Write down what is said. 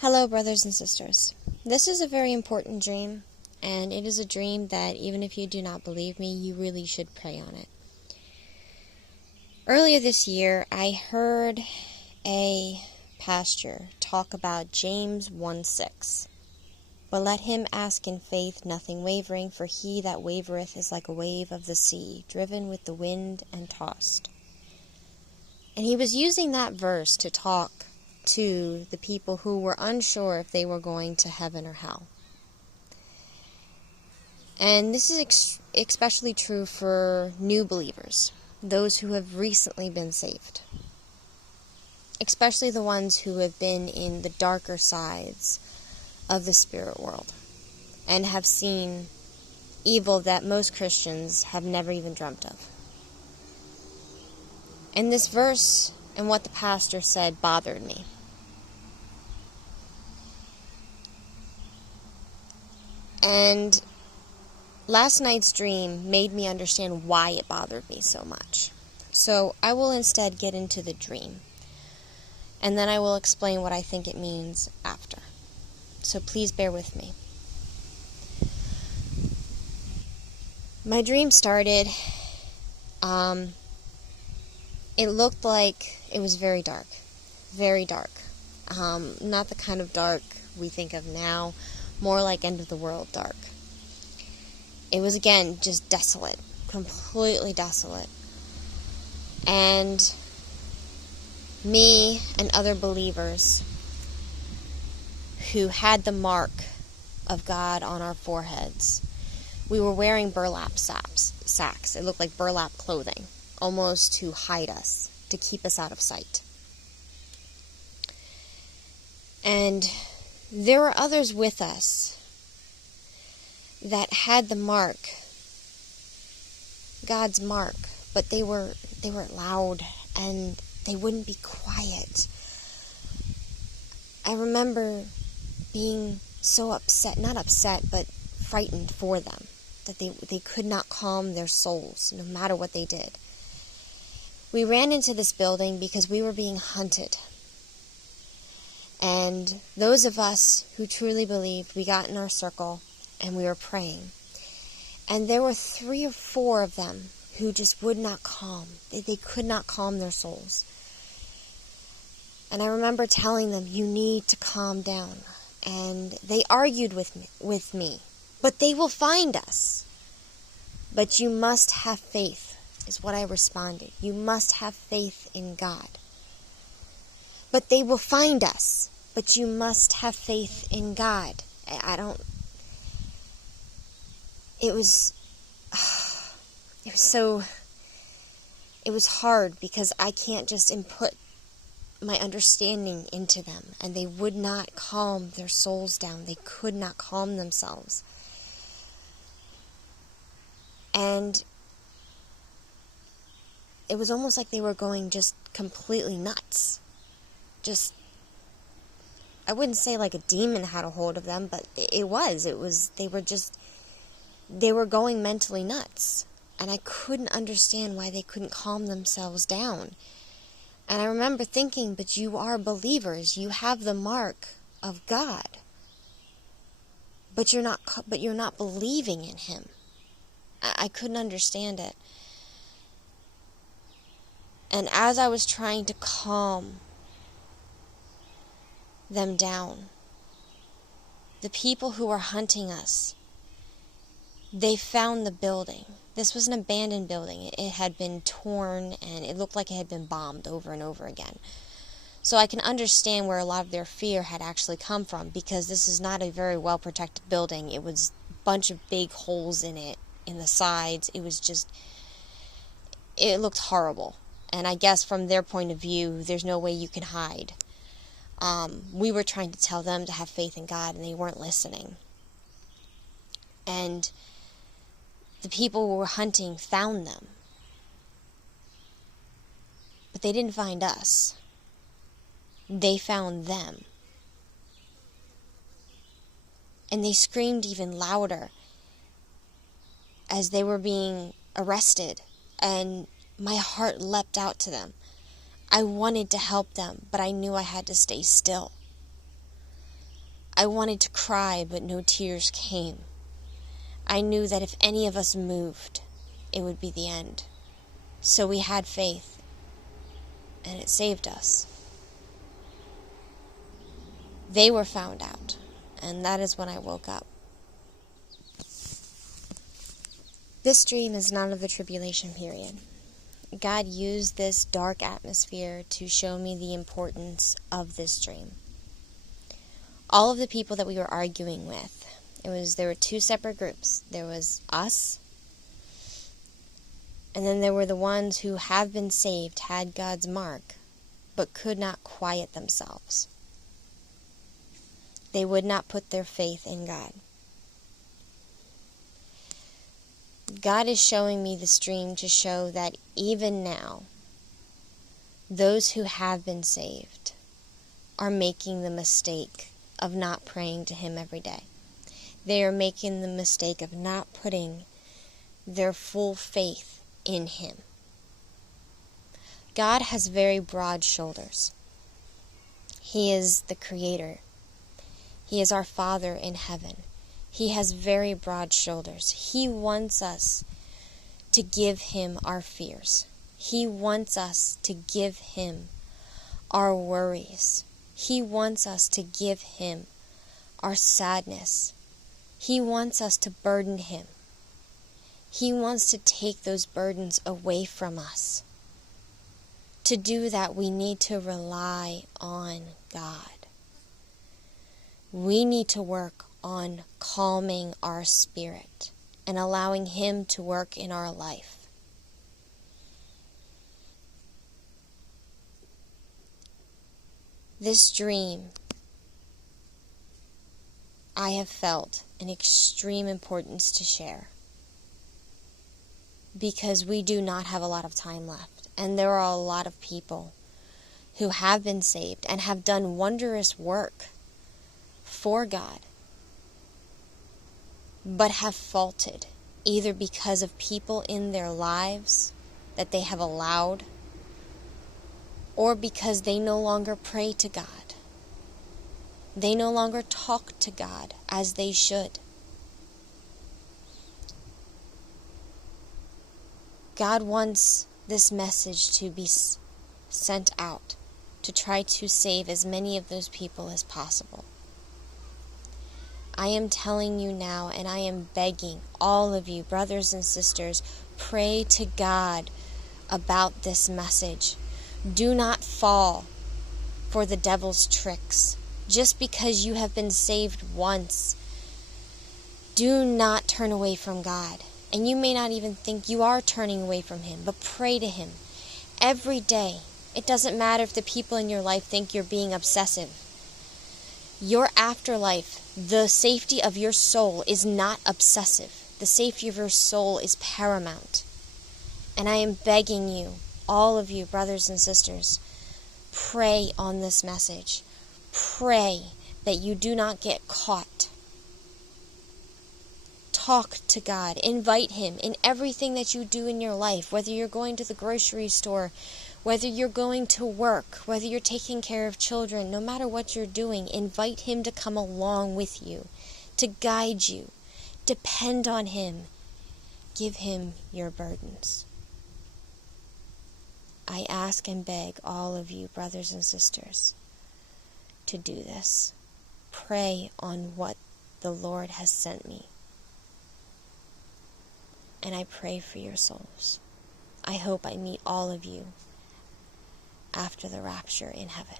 Hello, brothers and sisters. This is a very important dream, and it is a dream that even if you do not believe me, you really should pray on it. Earlier this year, I heard a pastor talk about James 1:6. But let him ask in faith, nothing wavering, for he that wavereth is like a wave of the sea, driven with the wind and tossed. And he was using that verse to talk to the people who were unsure if they were going to heaven or hell. And this is especially true for new believers, those who have recently been saved, especially the ones who have been in the darker sides of the spirit world and have seen evil that most Christians have never even dreamt of. And this verse and what the pastor said bothered me. And last night's dream made me understand why it bothered me so much. So I will instead get into the dream, and then I will explain what I think it means after. So please bear with me. My dream started, it looked like it was very dark. Very dark. Not the kind of dark we think of now, more like end of the world dark. It was, again, just desolate. Completely desolate. And me and other believers who had the mark of God on our foreheads, we were wearing burlap sacks. It looked like burlap clothing, almost to hide us, to keep us out of sight. And there were others with us that had the mark, God's mark, but they were loud and they wouldn't be quiet. I remember being so upset, not upset, but frightened for them, that they could not calm their souls, no matter what they did. We ran into this building because we were being hunted. And those of us who truly believed, we got in our circle and we were praying. And there were 3 or 4 of them who just would not calm. They could not calm their souls. And I remember telling them, you need to calm down. And they argued with me. But they will find us. But you must have faith, is what I responded. You must have faith in God. But they will find us. But you must have faith in God. It was hard because I can't just input my understanding into them, and they would not calm their souls down. They could not calm themselves. And it was almost like they were going just completely nuts. I wouldn't say like a demon had a hold of them, but they were going mentally nuts. And I couldn't understand why they couldn't calm themselves down. And I remember thinking, but you are believers. You have the mark of God. But you're not believing in Him. I couldn't understand it. And as I was trying to calm them down, the people who were hunting us, they found the building. This was an abandoned building. It had been torn, and it looked like it had been bombed over and over again. So I can understand where a lot of their fear had actually come from, because this is not a very well-protected building. It was a bunch of big holes in it, in the sides. It looked horrible. And I guess from their point of view, there's no way you can hide. We were trying to tell them to have faith in God, and they weren't listening. And the people who were hunting found them. But they didn't find us. They found them. And they screamed even louder as they were being arrested. And my heart leapt out to them. I wanted to help them, but I knew I had to stay still. I wanted to cry, but no tears came. I knew that if any of us moved, it would be the end. So we had faith, and it saved us. They were found out, and that is when I woke up. This dream is not of the tribulation period. God used this dark atmosphere to show me the importance of this dream. All of the people that we were arguing with, there were two separate groups. There was us, and then there were the ones who have been saved, had God's mark, but could not quiet themselves. They would not put their faith in God. God is showing me this dream to show that even now, those who have been saved are making the mistake of not praying to Him every day. They are making the mistake of not putting their full faith in Him. God has very broad shoulders. He is the Creator. He is our Father in heaven. He has very broad shoulders. He wants us to give Him our fears. He wants us to give Him our worries. He wants us to give Him our sadness. He wants us to burden Him. He wants to take those burdens away from us. To do that, we need to rely on God. We need to work on calming our spirit and allowing Him to work in our life. This dream, I have felt an extreme importance to share, because we do not have a lot of time left, and there are a lot of people who have been saved and have done wondrous work for God, but have faltered, either because of people in their lives that they have allowed, or because they no longer pray to God. They no longer talk to God as they should. God wants this message to be sent out to try to save as many of those people as possible. I am telling you now, and I am begging all of you, brothers and sisters, pray to God about this message. Do not fall for the devil's tricks. Just because you have been saved once, do not turn away from God. And you may not even think you are turning away from Him, but pray to Him every day. It doesn't matter if the people in your life think you're being obsessive. Your afterlife, the safety of your soul, is not obsessive. The safety of your soul is paramount. And I am begging you, all of you, brothers and sisters, pray on this message. Pray that you do not get caught. Talk to God. Invite Him in everything that you do in your life, whether you're going to the grocery store, whether you're going to work, whether you're taking care of children, no matter what you're doing, invite Him to come along with you, to guide you. Depend on Him. Give Him your burdens. I ask and beg all of you, brothers and sisters, to do this. Pray on what the Lord has sent me. And I pray for your souls. I hope I meet all of you after the rapture in heaven.